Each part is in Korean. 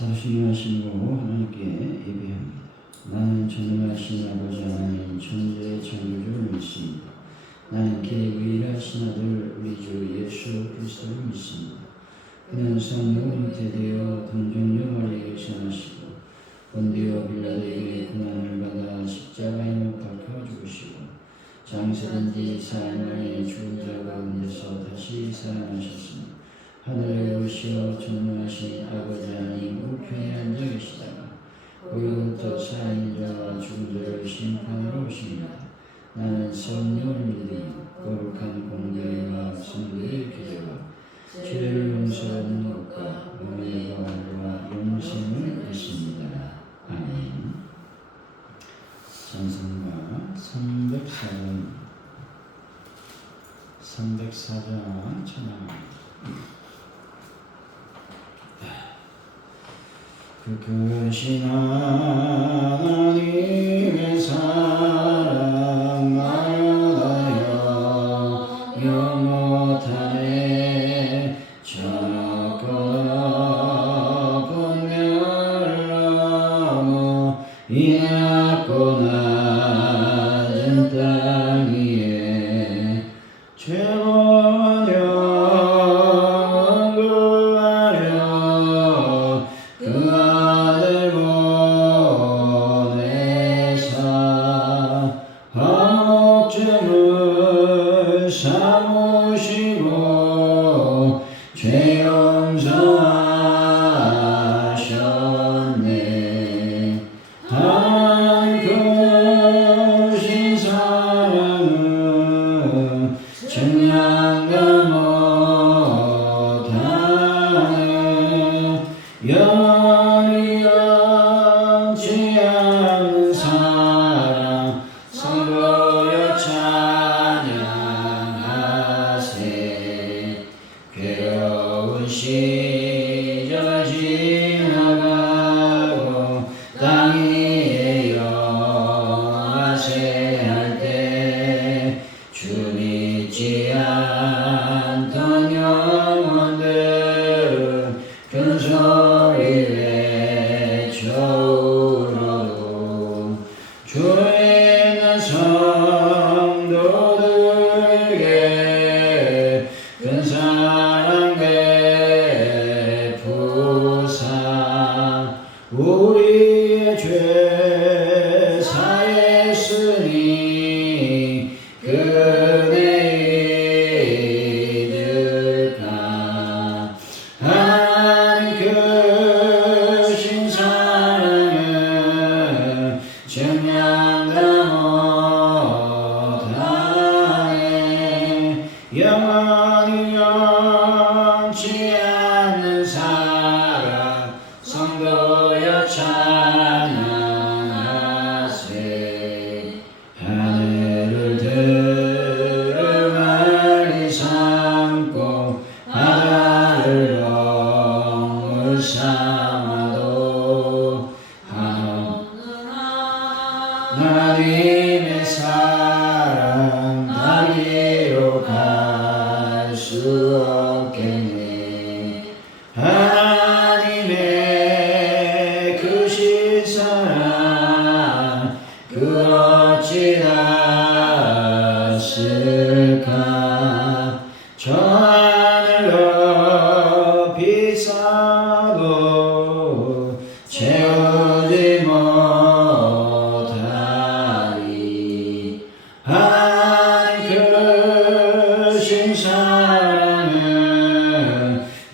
사랑하시고 하나님께 예배합니다. 나는 전능하신 아버지 하나님 천지의 창조주를 믿습니다. 나는 그의 유일하신 아들 우리 주 예수 그리스도를 믿습니다. 그는 성령으로 잉태되어 동정녀 마리아에게 생하시고 본디오 빌라도에게 고난을 받아 십자가에 못 박혀 죽으시고 장사된 지 4일 만에 죽은 자 가운데서 다시 살아나셨습니다. 하늘에 오시어 전능하신 아버지 하나님 우편에 앉아 계시다가 거기로부터 살아있는 자와 죽은 자를 심판하러 오십니다. 나는 성령을 믿으며 거룩한 공교회와 성도의 교제와 죄를 용서하는 것과 몸의 부활과 영생을 믿습니다. 아멘. 찬송가 304장 찬양합니다. 그 크신 하나님의 사랑 알아요 영원하네 작거나 분별하며 얕고 낮은 땅 위에 죄원여 삼으시고 죄 용서하셨네. 하나님 크신 사랑은 증량도 못하네. 영원히 영치 않는 사랑 성도여 찬양하세. 괴로운 시절 지나가고 땅 위에 영하세 할 때 주 믿지 않던 영혼들은 큰 소리 외쳐 울어도 주의 있는 성도들에게 큰 사랑 베푸사 우리의 죄 사했으니 그 은혜 잊을까. 하나님 크신 사랑은 증량도 못하네. 영원히 영치 않는 사랑 성도여 찬양하세. 하늘을 들을 말이 삼고 바다를 멍을 삼아도 하나님의 사랑 다리로 갈 수 없겠네. 하나님의 크신 사랑 그 어찌 닿았을까. 저 하늘 높이 쌓아도 채우지 못하리. 하나님 크신 사랑은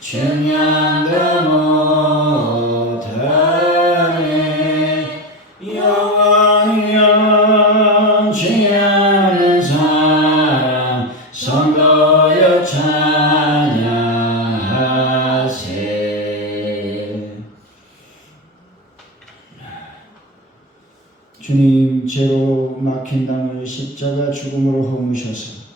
증량도 못하네. 영원히 영치 않는 사랑 성도여 찬양하세. 주님 죄로 막힌 땅을 십자가 죽음으로 허무셔서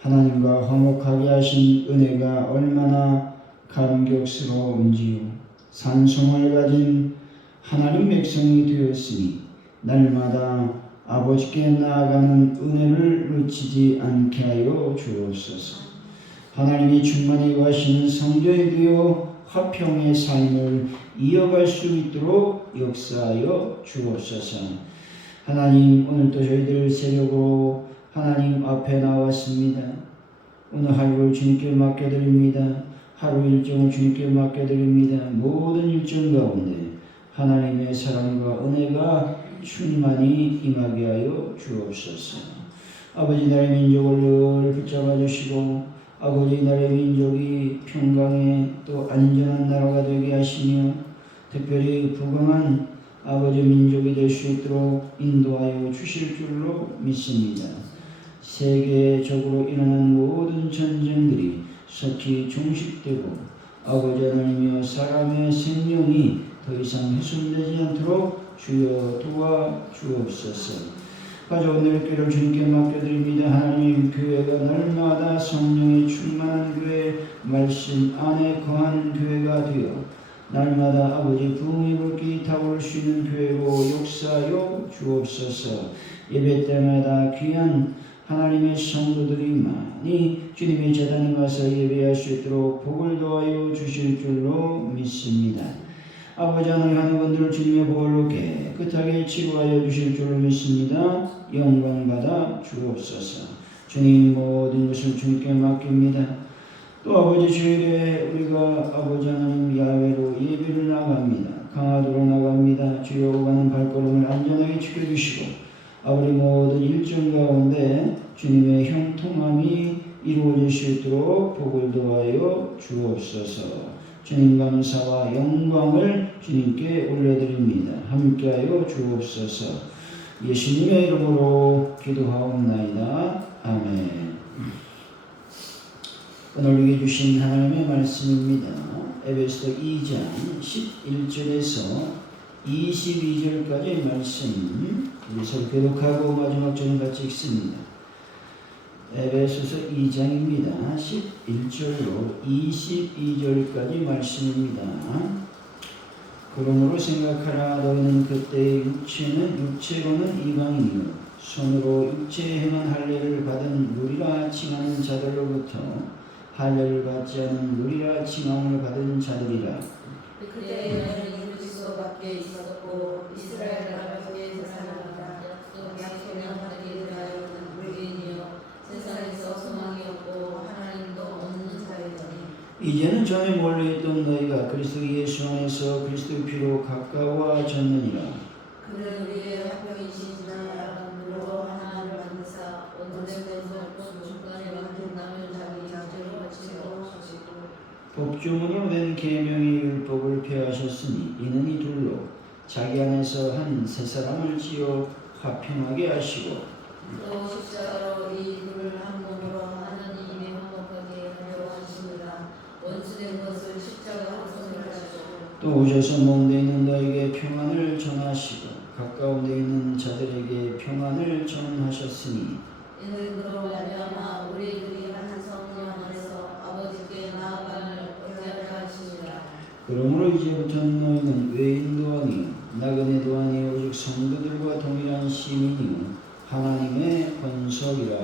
하나님과 화목하게 하신 은혜가 얼마나 감격스러운지요. 산성을 가진 하나님 백성이 되었으니 날마다 아버지께 나아가는 은혜를 놓치지 않게 하여 주옵소서. 하나님이 충만히 거하시는 성전이 되어 화평의 삶을 이어갈 수 있도록 역사하여 주옵소서. 하나님, 오늘도 저희들 새벽으로 하나님 앞에 나왔습니다. 오늘 하루를 주님께 맡겨드립니다. 하루 일정을 주님께 맡겨드립니다. 모든 일정 가운데 하나님의 사랑과 은혜가 충만히 임하게 하여 주옵소서. 아버지, 나의 민족을 늘 붙잡아 주시고 아버지, 나의 민족이 평강에 또 안전한 나라가 되게 하시며 특별히 부강한 아버지 민족이 될 수 있도록 인도하여 주실 줄로 믿습니다. 세계적으로 일어난 모든 전쟁들이 속히 종식되고 아버지 하나님이여 사람의 생명이 더 이상 훼손되지 않도록 주여 도와주옵소서. 가져온 내일교회를 주님께 맡겨드립니다. 하나님, 교회가 날마다 성령의 충만한 교회, 말씀 안에 거한 교회가 되어 날마다 아버지 부흥의 불길이 타오를 수 있는 교회로 역사하여 주옵소서. 예배 때마다 귀한 하나님의 성도들이 많이 주님의 제단에 와서 예배할 수 있도록 복을 더하여 주실 줄로 믿습니다. 아버지 하나님, 하나님들 주님의 복을 깨끗하게 치료하여 주실 줄로 믿습니다. 영광받아 주옵소서. 주님, 모든 것을 주님께 맡깁니다. 또 아버지, 주일에 우리가 아버지 하나님 야외로 예배를 나갑니다. 강화도로 나갑니다. 주여, 가는 발걸음을 안전하게 지켜주시고 아버지 모든 일정 가운데 주님의 형통함이 이루어질 수 있도록 복을 도하여 주옵소서. 주님 감사와 영광을 주님께 올려드립니다. 함께하여 주옵소서. 예수님의 이름으로 기도하옵나이다. 아멘. 오늘 우리에게 주신 하나님의 말씀입니다. 에베소서 2장 11절에서 22절까지의 말씀 우리 서로 교독하고 마지막 절을 같이 읽습니다. 에베소서 2장입니다. 11절로 22절까지 말씀입니다. 그러므로 생각하라. 너희는 그때의 육체로는 이방인이요 손으로 육체에 행한 할례를 받은 무리라 칭하는 자들로부터 할례를 받지 않은 무리라 칭함을 받은 자들이라. 그때 너희는 그리스도 밖에 있었고 이스라엘 나라 밖에서 살았다. 약속을 받기 위하여는 외인이요 세상에서 소망이 없고 하나님도 없는 자이더니 이제는 전에 멀리있던 너희가 그리스도 예수 안에서 그리스도의 피로 가까워졌느니라. 그는 우리의 화평이시나 여러분으로 하나님을 만드사 온전되면서 중간에 만든 남은 자기 자체로 바치고 하시고 법조문으로 된 계명의 율법을 폐하셨으니 이는 이 둘로 자기 안에서 한 새 사람을 지어 화평하게 하시고 또 십자가로 이 둘을 한 몸으로 하나님의 화목하게 하려 하십니다. 원수된 것을 십자가로 소멸하시고 또 오셔서 먼 데 있는 너에게 평안을 전하시고 가까운 데 있는 자들에게 평안을 전하셨으니 이는 그로 말미암아 우리들이 한 성령 안에서 아버지께 나아감을 얻게 하십니다. 그러므로 이제부터 너희는 외인도 아니요 나그네도 아니요 오직 성도들과 동일한 시민이요 하나님의 권속이라.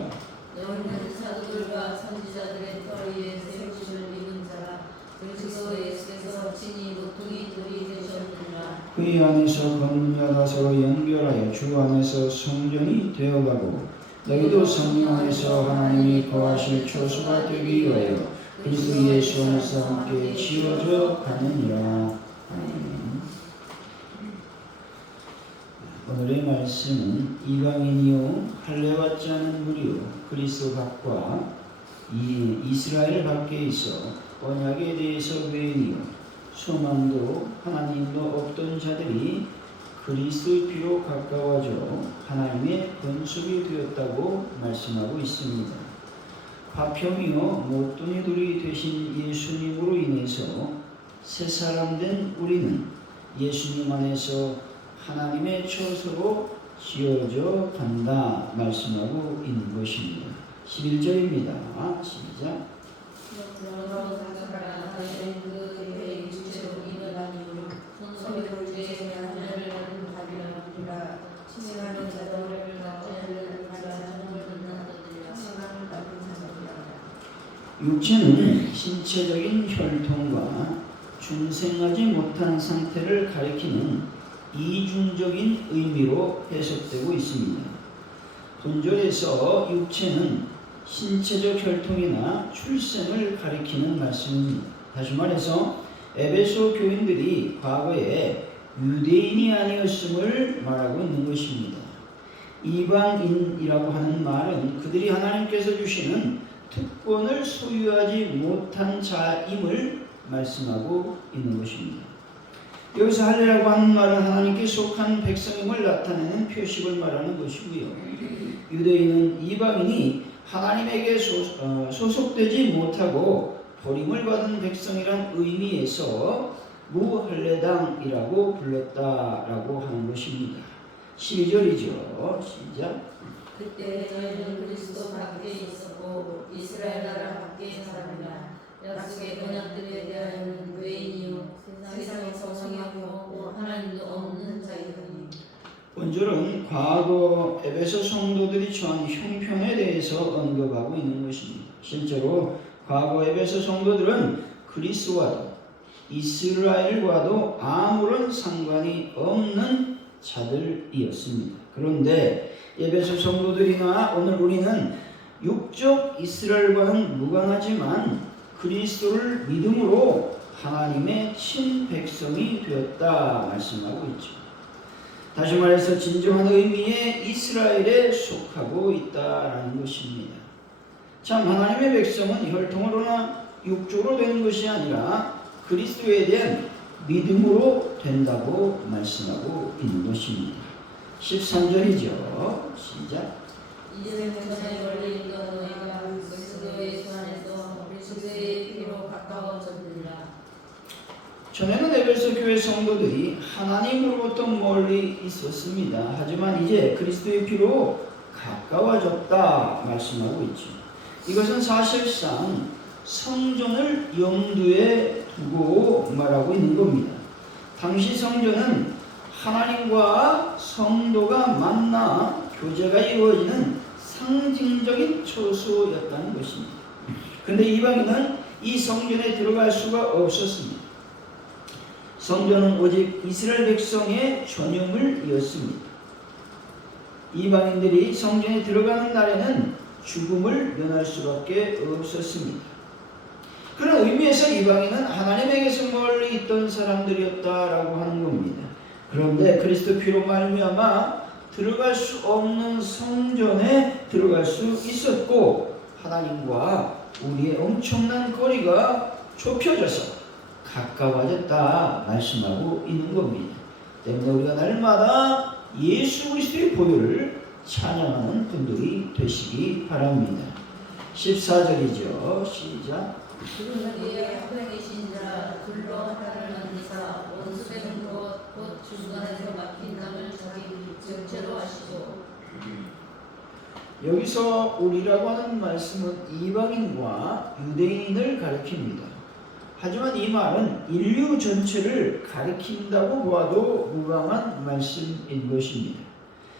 너희는 사도들과 선지자들의 터위에 세우심을 입은 자라. 그리스도 예수께서 친히 모퉁이 돌이 되셨느니라. 그의 안에서 건물마다 서로 연결하여 주 안에서 성전이 되어가고 너희도 성령 안에서 하나님이 거하실 초소가 되기 위하여 그리스도 예수 안에서 함께 지어져 가느니라. 아멘. 오늘의 말씀은 이방인이요 할례받지 않은 무리요 그리스도 밖과 이스라엘 밖에 있어 언약에 대해서 외인이요 소망도 하나님도 없던 자들이 그리스도의 피로 가까워져 하나님의 권속이 되었다고 말씀하고 있습니다. 화평이요 모퉁이 돌이 되신 예수님으로 인해서 새 사람 된 우리는 예수님 안에서 하나님의 처소로 지어져 간다 말씀하고 있는 것입니다. 11절입니다. 시작. 그러므로 생각하라. 너희는 그 예배의 주체로 일어난 이유 손으로 죄에 대한 할례를 받으리라. 칭하는 자들을 할례를 받아 정을 듣는 자들이라. 칭함을 받은 자들이라. 육체는 신체적인 혈통과 중생하지 못한 상태를 가리키는 이중적인 의미로 해석되고 있습니다. 본절에서 육체는 신체적 혈통이나 출생을 가리키는 말씀입니다. 다시 말해서 에베소 교인들이 과거에 유대인이 아니었음을 말하고 있는 것입니다. 이방인이라고 하는 말은 그들이 하나님께서 주시는 특권을 소유하지 못한 자임을 말씀하고 있는 것입니다. 여기서 할례라고 하는 말은 하나님께 속한 백성임을 나타내는 표식을 말하는 것이고요. 유대인은 이방인이 하나님에게 소속되지 못하고 버림을 받은 백성이란 의미에서 무할례당이라고 불렀다라고 하는 것입니다. 12절이죠. 시작. 그때 너희는 그리스도 밖에 있었고 이스라엘 나라 밖에 사람이라. 약속의 언약들에 대하여는 외인이요 세상에서 성향이 없고 하나님도 없는 자이더니. 본절은 과거 에베소 성도들이 처한 형편에 대해서 언급하고 있는 것입니다. 실제로 과거 에베소 성도들은 그리스와도 이스라엘과도 아무런 상관이 없는 자들이었습니다. 그런데 에베소 성도들이나 오늘 우리는 육적 이스라엘과는 무관하지만 그리스도를 믿음으로 하나님의 친백성이 되었다 말씀하고 있죠. 다시 말해서 진정한 의미의 이스라엘에 속하고 있다라는 것입니다. 참 하나님의 백성은 혈통으로나 육적으로 되는 것이 아니라 그리스도에 대한 믿음으로 된다고 말씀하고 있는 것입니다. 13절이죠. 시작. 이제 전에 원래 있던 너희가 그리스도 예수 안에서 그리스도의 피로 가까워졌느니라. 전에는 에베소 교회 성도들이 하나님으로부터 멀리 있었습니다. 하지만 이제 그리스도의 피로 가까워졌다 말씀하고 있죠. 이것은 사실상 성전을 염두에 두고 말하고 있는 겁니다. 당시 성전은 하나님과 성도가 만나 교제가 이루어지는 상징적인 처소였다는 것입니다. 그런데 이방인은 이 성전에 들어갈 수가 없었습니다. 성전은 오직 이스라엘 백성의 전유물이었습니다. 이방인들이 성전에 들어가는 날에는 죽음을 면할 수밖에 없었습니다. 그런 의미에서 이방인은 하나님에게서 멀리 있던 사람들이었다라고 하는 겁니다. 그런데 그리스도 피로 말미암아 들어갈 수 없는 성전에 들어갈 수 있었고 하나님과 우리의 엄청난 거리가 좁혀져서 가까워졌다 말씀하고 있는 겁니다. 때문에 우리가 날마다 예수 그리스도의 보혈을 찬양하는 분들이 되시기 바랍니다. 14절이죠. 시작. 그의 앞에 계신 자 둘로 하나를 만드사 원수된 것 곧 중간에서 막힌 남을 자기 정체로 하시고. 여기서 우리라고 하는 말씀은 이방인과 유대인을 가리킵니다. 하지만 이 말은 인류 전체를 가리킨다고 보아도 무방한 말씀인 것입니다.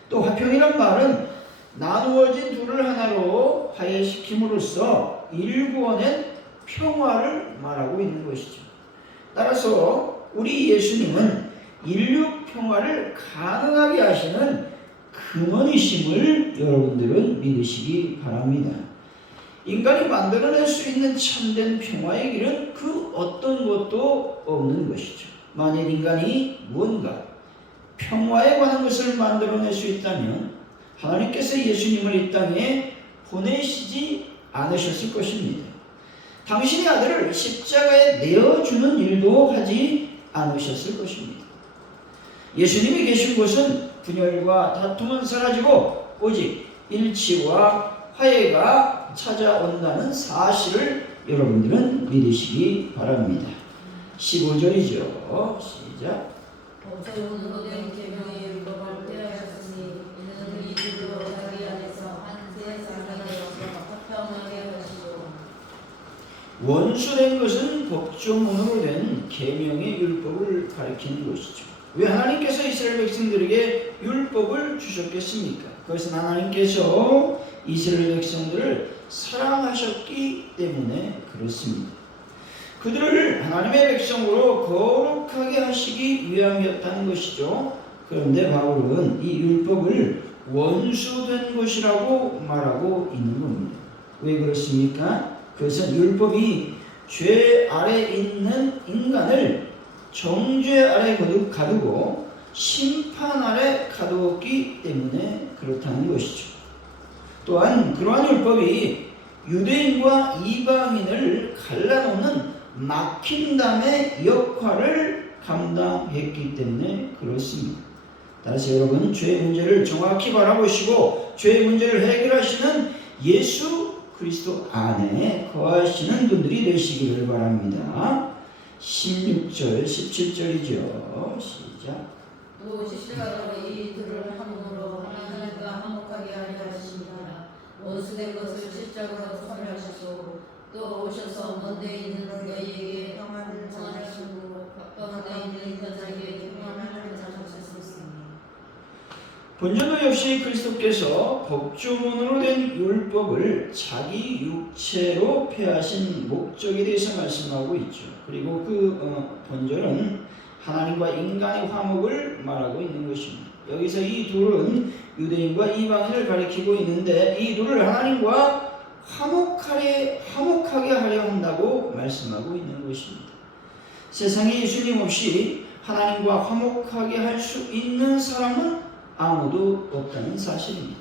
또 화평이란 말은 나누어진 둘을 하나로 화해시킴으로써 일구어낸 평화를 말하고 있는 것이죠. 따라서 우리 예수님은 인류 평화를 가능하게 하시는 근원이심을 여러분들은 믿으시기 바랍니다. 인간이 만들어낼 수 있는 참된 평화의 길은 그 어떤 것도 없는 것이죠. 만일 인간이 무언가 평화에 관한 것을 만들어낼 수 있다면 하나님께서 예수님을 이 땅에 보내시지 않으셨을 것입니다. 당신의 아들을 십자가에 내어주는 일도 하지 않으셨을 것입니다. 예수님이 계신 곳은 분열과 다툼은 사라지고 오직 일치와 화해가 찾아온다는 사실을 여러분들은 믿으시기 바랍니다. 15절이죠. 시작. 없어오는 된 계명의 율법을 폐하셨으니 이는 이들로 자기 안에서 한세 사람에서 화평하게 하시고. 원수된 것은 법조문으로 된 계명의 율법을 가리키는 것이죠. 왜 하나님께서 이스라엘 백성들에게 율법을 주셨겠습니까? 그것은 하나님께서 이스라엘 백성들을 사랑하셨기 때문에 그렇습니다. 그들을 하나님의 백성으로 거룩하게 하시기 위함이었다는 것이죠. 그런데 바울은 이 율법을 원수된 것이라고 말하고 있는 겁니다. 왜 그렇습니까? 그것은 율법이 죄 아래 있는 인간을 정죄 아래 가두고 심판 아래 가두었기 때문에 그렇다는 것이죠. 또한 그러한 율법이 유대인과 이방인을 갈라놓는 막힌담의 역할을 감당했기 때문에 그렇습니다. 따라서 여러분, 죄의 문제를 정확히 바라보시고 죄의 문제를 해결하시는 예수 그리스도 안에 거하시는 분들이 되시기를 바랍니다. 16절, 17절이죠. 시작. 또 십자가로 이들을 함으로 하나님과 화목하게 하려 하십니다. 원수된 것을 십자가로 소멸하시고 또 오셔서 먼데 있는 너희에게 평안을 전하시고 가까운데 있는 자에게 평안을 전하셨습니다. 본전도 역시 그리스도께서 법조문으로 된 율법을 자기 육체로 폐하신 목적에 대해서 말씀하고 있죠. 그리고 그 본절은 하나님과 인간의 화목을 말하고 있는 것입니다. 여기서 이 둘은 유대인과 이방인을 가리키고 있는데 이 둘을 하나님과 화목하게 하려 한다고 말씀하고 있는 것입니다. 세상에 예수님 없이 하나님과 화목하게 할 수 있는 사람은 아무도 없다는 사실입니다.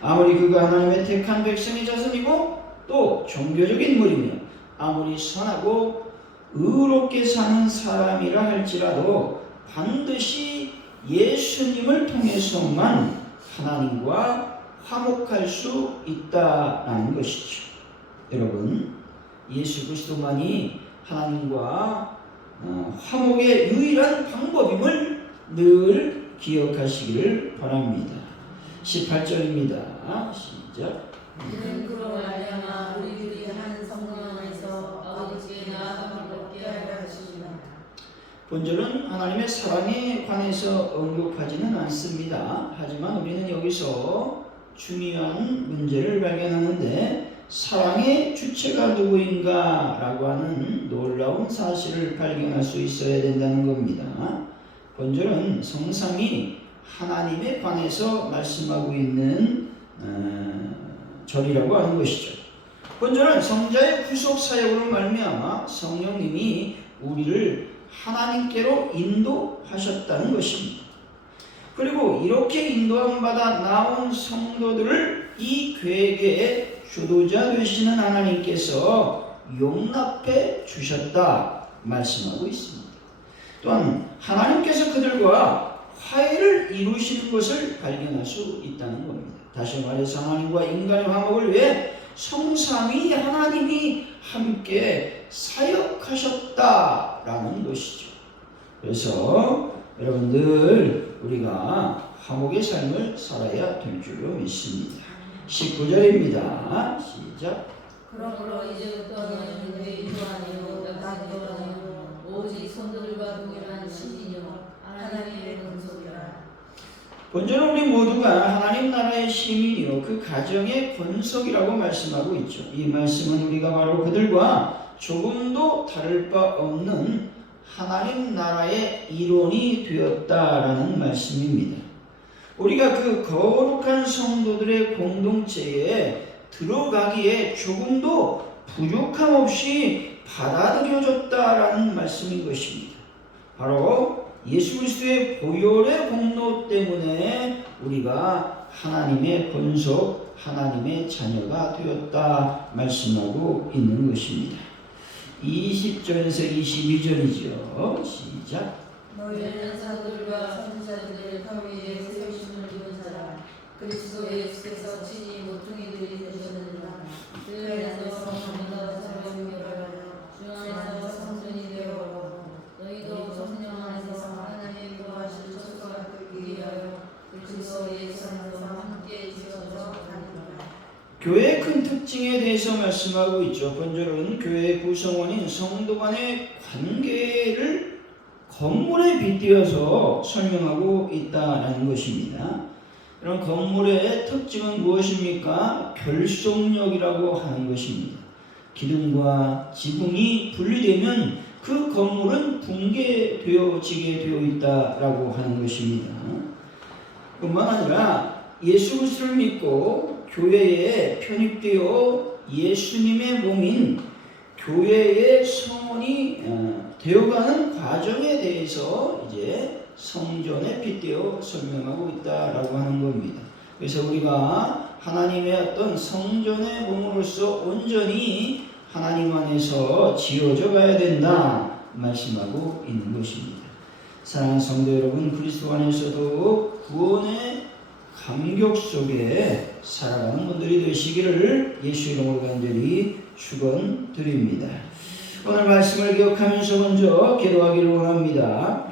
아무리 그가 하나님의 택한 백성의 자손이고 또 종교적인 인물이며 아무리 선하고 의롭게 사는 사람이라 할지라도 반드시 예수님을 통해서만 하나님과 화목할 수 있다라는 것이죠. 여러분, 예수 그리스도만이 하나님과 화목의 유일한 방법임을 늘 기억하시기를 바랍니다. 18절입니다. 시작. 이는 그로 말미암아 우리들이 한 성령 안에서 아버지께 나아감을 얻게 하려 하십니다. 본절은 하나님의 사랑에 관해서 언급하지는 않습니다. 하지만 우리는 여기서 중요한 문제를 발견하는데 사랑의 주체가 누구인가 라고 하는 놀라운 사실을 발견할 수 있어야 된다는 겁니다. 본절은 성삼위 하나님에 관해서 말씀하고 있는 절이라고 하는 것이죠. 본절은 성자의 구속 사역으로 말미암아 성령님이 우리를 하나님께로 인도하셨다는 것입니다. 그리고 이렇게 인도함 받아 나온 성도들을 이 계획의 주도자 되시는 하나님께서 용납해 주셨다 말씀하고 있습니다. 또한 하나님께서 그들과 화해를 이루시는 것을 발견할 수 있다는 겁니다. 다시 말해서 하나님과 인간의 화목을 위해 성삼위 하나님이 함께 사역하셨다라는 것이죠. 그래서 여러분들 우리가 화목의 삶을 살아야 될 줄로 믿습니다. 19절입니다. 시작. 그러므로 이제부터는 유대인도 아니요 낯도 아니요 오직 성도들과 동일한 신이요 하나님의 권속이라. 본절은 우리 모두가 하나님 나라의 시민이요 그 가정의 권속이라고 말씀하고 있죠. 이 말씀은 우리가 바로 그들과 조금도 다를 바 없는 하나님 나라의 일원이 되었다라는 말씀입니다. 우리가 그 거룩한 성도들의 공동체에 들어가기에 조금도 부족함 없이 받아들여졌다라는 말씀인 것입니다. 바로 예수 그리스도의 보혈의 공로 때문에 우리가 하나님의 권속, 하나님의 자녀가 되었다 말씀하고 있는 것입니다. 20절에서 22절이죠. 시작. 너희는 사도들과 선지자들의 혀위에 세우심을 입은 자라. 그리스도 예수께서 친히 모퉁이들이 되셨느니라. 그 안에서 성령과 사랑을 결하여 주 안에서 성전이 되어 너희도 성령 안에서 하나님의 거하실 처소가 되기 위하여 그리스도 예수 안에서 함께 지어져 가느니라. 교회의 큰 특징에 대해서 말씀하고 있죠. 본절은 교회의 구성원인 성도 간의 관계를 건물에 빗대어서 설명하고 있다는 것입니다. 이런 건물의 특징은 무엇입니까? 결속력이라고 하는 것입니다. 기둥과 지붕이 분리되면 그 건물은 붕괴되어지게 되어 있다라고 하는 것입니다. 뿐만 아니라 예수 그리스도를 믿고 교회에 편입되어 예수님의 몸인 교회의 성원이 되어가는 과정에 대해서 이제 성전에 빗대어 설명하고 있다라고 하는 겁니다. 그래서 우리가 하나님의 어떤 성전의 몸으로서 온전히 하나님 안에서 지어져 가야 된다 말씀하고 있는 것입니다. 사랑하는 성도 여러분, 그리스도 안에서도 구원의 감격 속에 살아가는 분들이 되시기를 예수 이름으로 간절히 축원드립니다. 오늘 말씀을 기억하면서 먼저 기도하기를 원합니다.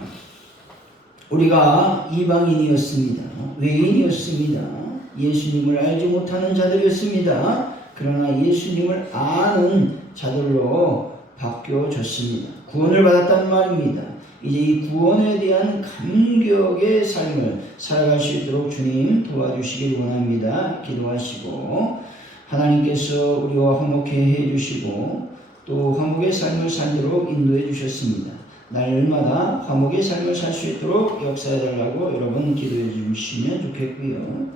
우리가 이방인이었습니다. 외인이었습니다. 예수님을 알지 못하는 자들이었습니다. 그러나 예수님을 아는 자들로 바뀌어졌습니다. 구원을 받았단 말입니다. 이제 이 구원에 대한 감격의 삶을 살아갈 수 있도록 주님 도와주시길 원합니다. 기도하시고 하나님께서 우리와 화목해 해주시고 또 화목의 삶을 살도록 인도해 주셨습니다. 날마다 화목의 삶을 살 수 있도록 역사해달라고 여러분 기도해 주시면 좋겠고요.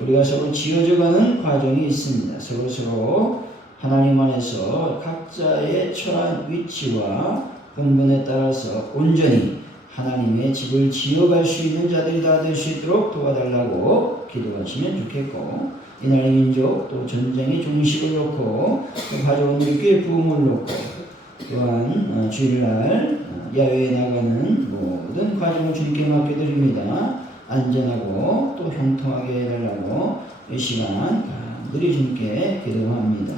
우리가 서로 지어져가는 과정이 있습니다. 서로 하나님 안에서 각자의 처한 위치와 본분에 따라서 온전히 하나님의 집을 지어갈 수 있는 자들이 다 될 수 있도록 도와달라고 기도하시면 좋겠고, 이날 민족 또 전쟁의 종식을 놓고 또 가져온 우리께 부흥을 놓고 또한 주일날 야외에 나가는 모든 과정을 주님께 맡겨드립니다. 안전하고 또 형통하게 해달라고 이 시간 간절히 주님께 기도합니다.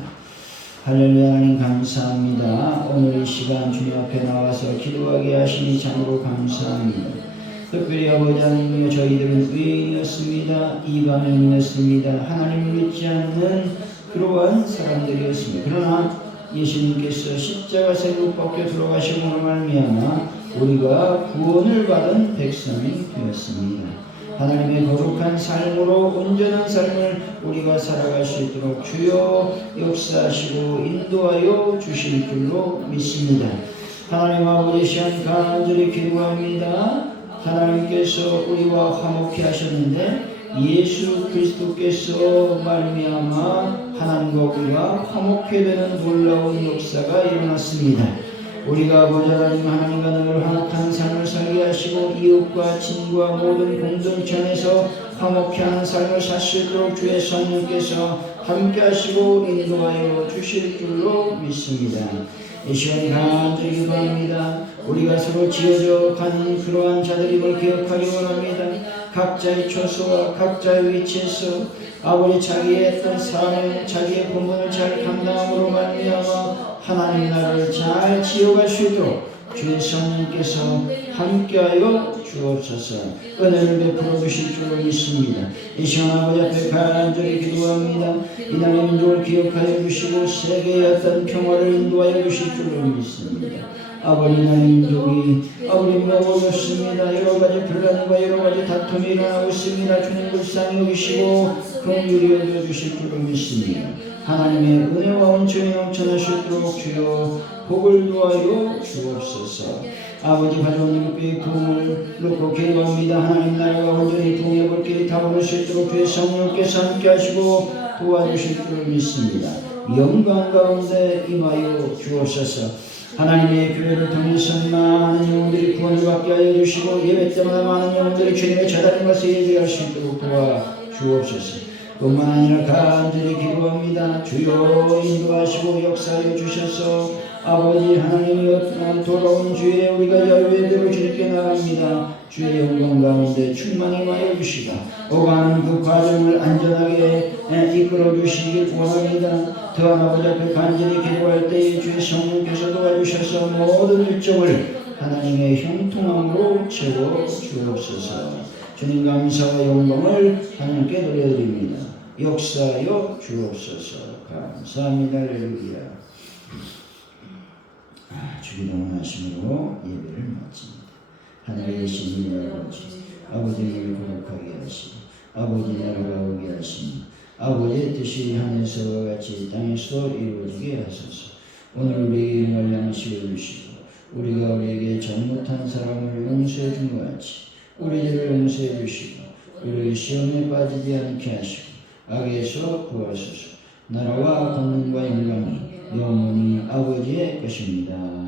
할렐루야. 하나님 감사합니다. 오늘 이 시간 주님 앞에 나와서 기도하게 하시니 참으로 감사합니다. 특별히 아버지 하나님, 저희들은 외인이었습니다. 이방인이었습니다. 하나님을 믿지 않는 그러한 사람들이었습니다. 그러나 예수님께서 십자가에 못 박혀 돌아가심으로 말미암아 우리가 구원을 받은 백성이 되었습니다. 하나님의 거룩한 삶으로 온전한 삶을 우리가 살아갈 수 있도록 주여 역사하시고 인도하여 주실 줄로 믿습니다. 하나님 아버지, 시간 간절히 기도합니다. 하나님께서 우리와 화목케 하셨는데 예수 그리스도께서 말미암아 하나님과 우리가 화목케 되는 놀라운 역사가 일어났습니다. 우리가 보좌 하나님과 늘 화목한 삶을 살게 하시고 이웃과 친구와 모든 공동체 안에서 화목케 하는 삶을 살 수 있도록 주의 성령께서 함께 하시고 인도하여 주실 줄로 믿습니다. 이 시간 간절히 기도합니다. 우리가 서로 지어져 가는 그러한 자들임을 기억하기 원합니다. 각자의 처소와 각자의 위치에서 아버지 자기의 어떤 삶을 자기의 본분을 잘 감당함으로 말미암아 하나님 나라를 잘 지어갈 수 있도록 주의 성령께서 함께하여 주옵소서. 은혜를 베풀어 주실 줄로 믿습니다. 이 시간 아버지 앞에 간절히 기도합니다. 이날의 민족을 기억하여 주시고 세계의 어떤 평화를 인도하여 주실 줄로 믿습니다. 아버지, 나의 민족이 아버지 매워졌습니다. 여러가지 분란과 여러가지 다툼이 일어나고 있습니다. 주님 불쌍히 여기시고 긍휼히 여겨주실 줄로 믿습니다. 하나님의 은혜와 온전히 넘쳐나시도록 주여 복을 도하여 주옵소서. 아버지, 가져온 일꾼의 부흥을 놓고 기도합니다. 하나님 나라가 온전히 부흥해볼 길이 타오를 수 있도록 주의 성령께서 함께 하시고 도와주실 줄 믿습니다. 영광 가운데 임하여 주옵소서. 하나님의 교회를 통해서 많은 영혼들이 구원을 받게 하여 주시고 예배 때마다 많은 영혼들이 주님의 재단인 것을 예배할 수 있도록 도와주옵소서. 뿐만 아니라 간절히 기도합니다. 주여 인도하시고 역사하여 주셔서 아버지 하나님이 돌아온 주에 우리가 열외대로 주님께 나갑니다. 주의 영광 가운데 충만히 임하여 주시고 오가는 그 과정을 안전하게 이끌어 주시길 원합니다. 더한 아버지 앞에 간절히 기도할 때에 주의 성령께서 도와주셔서 모든 일정을 하나님의 형통함으로 채워 주옵소서. 주님 감사와 영광을 하나님께 돌려드립니다. 역사하여 주옵소서. 감사합니다. 할렐루야. 주기도문 하심으로 예배를 마칩니다. 하늘에 계신 아버지, 아버지 이름을 거룩하게 하시고 아버지 나라가 오게 하시니 아버지의 뜻이 하늘에서와 같이 땅에서 이루어지게 하소서. 오늘 우리에게 일용할 양식을 주시고 우리가 우리에게 잘못한 사람을 용서해 준 것 같이 우리들을 용서해 주시고 우리를 시험에 빠지지 않게 하시고 악에서 구하소서. 나라와 권능과 영광이 영원히 아버지의 것입니다.